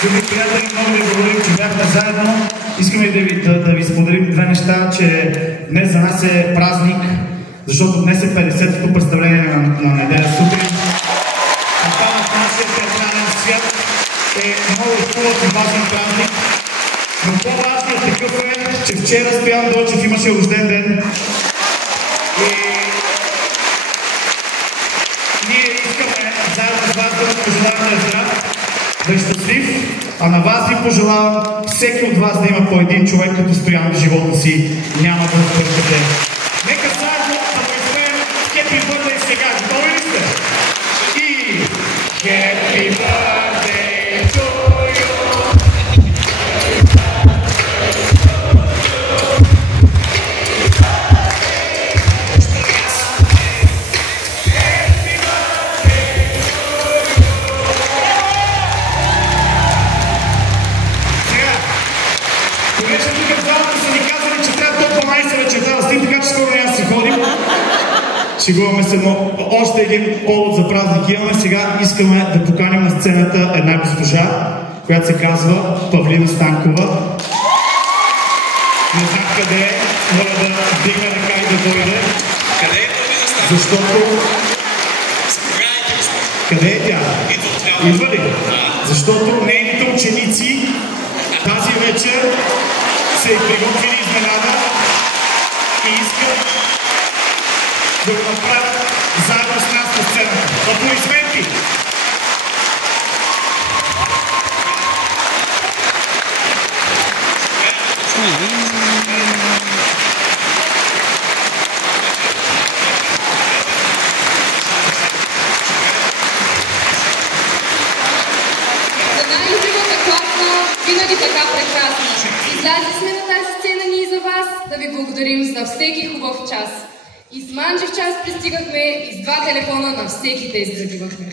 Скъпи приятели, много ви благодарим, че бяхме заедно. Искаме да ви споделим две неща, че днес за нас е празник, защото днес е 50-то представление на неделя сутрин. Това в нашия театрален свят е много хубав и важен празник. Но по-важният такъв е, че вчера Стоян Дойчев имаше рожден ден. И ние искаме заедно с вас да му пожелаем да е здрав, да е щастлив, а на вас ви пожелавам всеки от вас да има по един човек като Стоян в живота си. Няма да сбъркате. Нека заедно да го изпеем Happy Birthday сега. Готови ли сте? И Happy Birthday to you! Шегуваме се, но още един повод за празник имаме. Сега искаме да поканим на сцената една госпожа, която се казва Павлина Станкова. Не знам къде е, моля да вдигне ръка и да дойде. Къде е Павлина Станкова? Защото... Заповядайте, госпожа. Къде е тя? Идва ли? Защото нейните ученици тази вечер се приготвили изненада и искат да го направят заедно с нас на сцената. Аплодисменти! За най-любимата класна, винаги така прекрасна. Излязли сме на тази сцена ние за вас, да ви благодарим за всеки хубав час. И с манджев час пристигахме, и с 2 телефона на всеки те изградивахме.